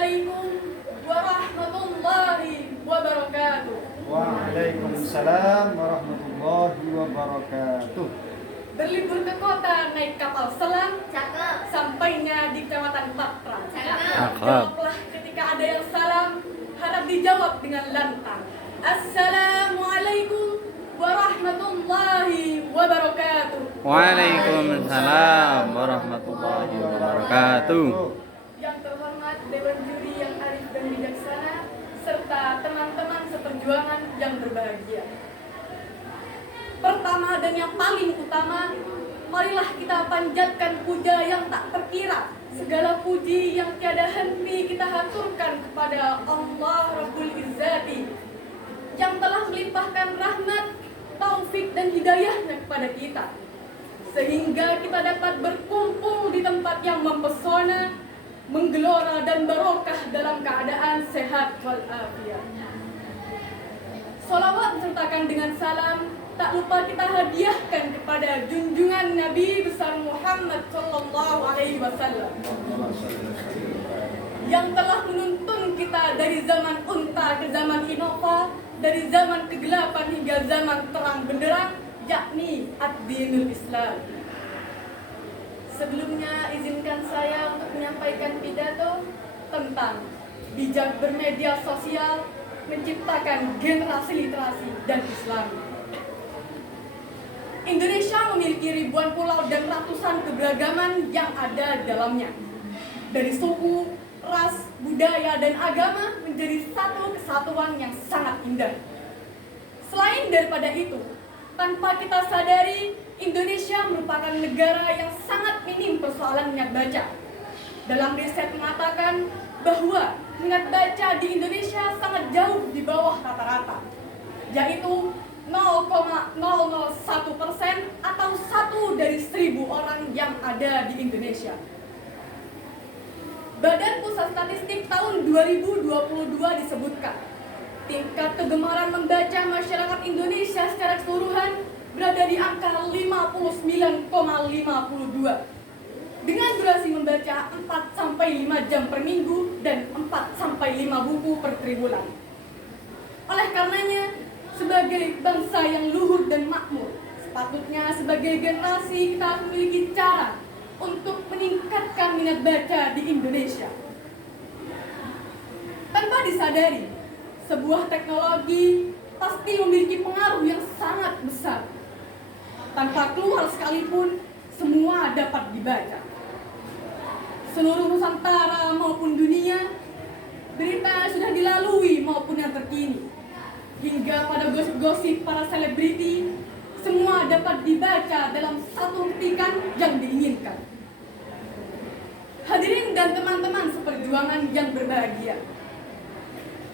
Assalamualaikum warahmatullahi wabarakatuh. Waalaikumsalam warahmatullahi wabarakatuh. Berlibur ke kota naik kapal selam, Cakep. sampainya di Kecamatan Patra. Cakep. Jawablah ketika ada yang salam, harap dijawab dengan lantang. Assalamualaikum warahmatullahi wabarakatuh. Waalaikumsalam warahmatullahi wabarakatuh. Yang terhormat Dewan Juri yang arif dan bijaksana, serta teman-teman seperjuangan yang berbahagia. Pertama dan yang paling utama, marilah kita panjatkan puja yang tak terkira. Segala puji yang tiada henti kita haturkan kepada Allah Rabbul Izzati yang telah melimpahkan rahmat, taufik dan hidayahnya kepada kita, sehingga kita dapat berkumpul di tempat yang mempesona, menggelora dan barokah dalam keadaan sehat walafiat. Salawat disertakan dengan salam tak lupa kita hadiahkan kepada junjungan Nabi besar Muhammad Sallallahu Alaihi Wasallam yang telah menuntun kita dari zaman unta ke zaman Innova, dari zaman kegelapan hingga zaman terang benderang, yakni ad-dinul Islam. Sebelumnya izinkan saya untuk menyampaikan pidato tentang bijak bermedia sosial menciptakan generasi literasi dan Islami. Indonesia memiliki ribuan pulau dan ratusan keberagaman yang ada di dalamnya. Dari suku, ras, budaya, dan agama menjadi satu kesatuan yang sangat indah. Selain daripada itu, tanpa kita sadari, Indonesia merupakan negara yang sangat minim persoalan minat baca. Dalam riset mengatakan bahwa minat baca di Indonesia sangat jauh di bawah rata-rata, yaitu 0,001% atau 1 dari 1.000 orang yang ada di Indonesia. Badan Pusat Statistik tahun 2022 disebutkan, tingkat kegemaran membaca masyarakat Indonesia secara keseluruhan berada di angka 59,52 dengan durasi membaca 4-5 jam per minggu dan 4-5 buku per triwulan. Oleh karenanya, sebagai bangsa yang luhur dan makmur, sepatutnya sebagai generasi kita memiliki cara untuk meningkatkan minat baca di Indonesia. Tanpa disadari, sebuah teknologi pasti memiliki pengaruh yang sangat besar. Tanpa keluar sekalipun, semua dapat dibaca. Seluruh Nusantara maupun dunia, berita sudah dilalui maupun yang terkini. Hingga pada gosip-gosip para selebriti, semua dapat dibaca dalam satu ketikan yang diinginkan. Hadirin dan teman-teman seperjuangan yang berbahagia,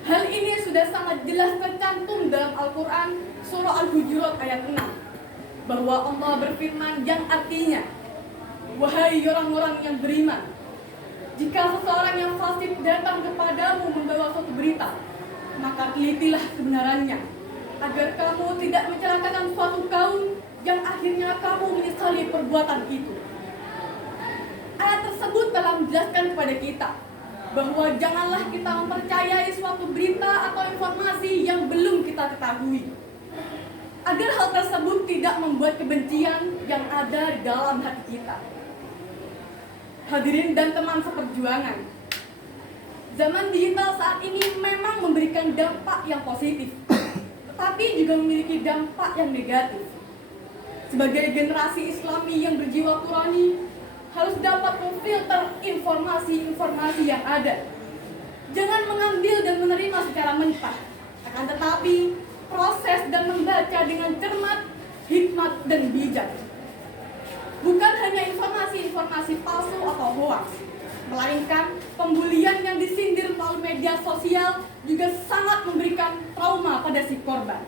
hal ini sudah sangat jelas tercantum dalam Al-Quran surah Al-Hujurat ayat 6, bahwa Allah berfirman yang artinya, wahai orang-orang yang beriman, jika seseorang yang fasik datang kepadamu membawa suatu berita, maka telitilah kebenarannya, agar kamu tidak mencelakakan suatu kaum yang akhirnya kamu menyesali perbuatan itu. Ayat tersebut telah menjelaskan kepada kita bahwa janganlah kita mempercayai suatu berita atau informasi yang belum kita ketahui, agar hal tersebut tidak membuat kebencian yang ada di dalam hati kita. Hadirin dan teman seperjuangan, zaman digital saat ini memang memberikan dampak yang positif, tetapi juga memiliki dampak yang negatif. Sebagai generasi Islami yang berjiwa Qurani, harus dapat memfilter informasi-informasi yang ada. Jangan mengambil dan menerima secara mentah, akan tetapi proses dan membaca dengan cermat, hikmat, dan bijak. Bukan hanya informasi-informasi palsu atau hoaks, melainkan pembulian yang disindir melalui media sosial juga sangat memberikan trauma pada si korban.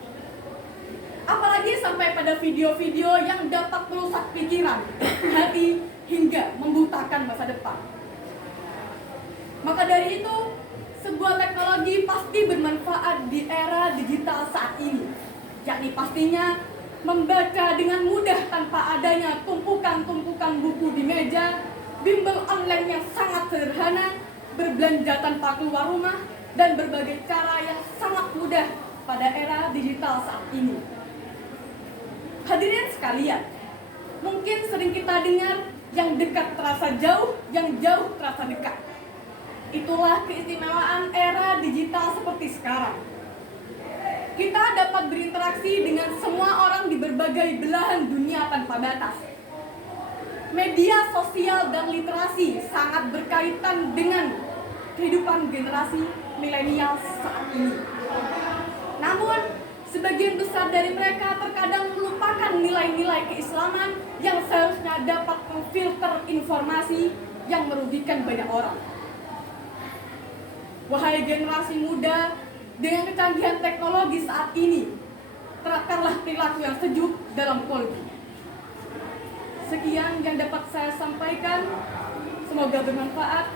Apalagi sampai pada video-video yang dapat merusak pikiran, hati, hingga membutakan masa depan. Maka dari itu, sebuah teknologi pasti bermanfaat di era digital saat ini, yakni pastinya membaca dengan mudah tanpa adanya tumpukan-tumpukan buku di meja, bimbel online yang sangat sederhana, berbelanja tanpa keluar rumah, dan berbagai cara yang sangat mudah pada era digital saat ini. Hadirin sekalian, mungkin sering kita dengar yang dekat terasa jauh, yang jauh terasa dekat. Itulah keistimewaan era digital seperti sekarang. Kita dapat berinteraksi dengan semua orang di berbagai belahan dunia tanpa batas. Media sosial dan literasi sangat berkaitan dengan kehidupan generasi milenial saat ini. Namun, sebagian besar dari mereka terkadang melupakan nilai-nilai keislaman yang seharusnya dapat memfilter informasi yang merugikan banyak orang. Wahai generasi muda, dengan kecanggihan teknologi saat ini, terapkanlah perilaku yang sejuk dalam kolbi. Sekian yang dapat saya sampaikan. Semoga bermanfaat.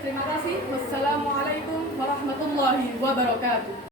Terima kasih. Wassalamualaikum warahmatullahi wabarakatuh.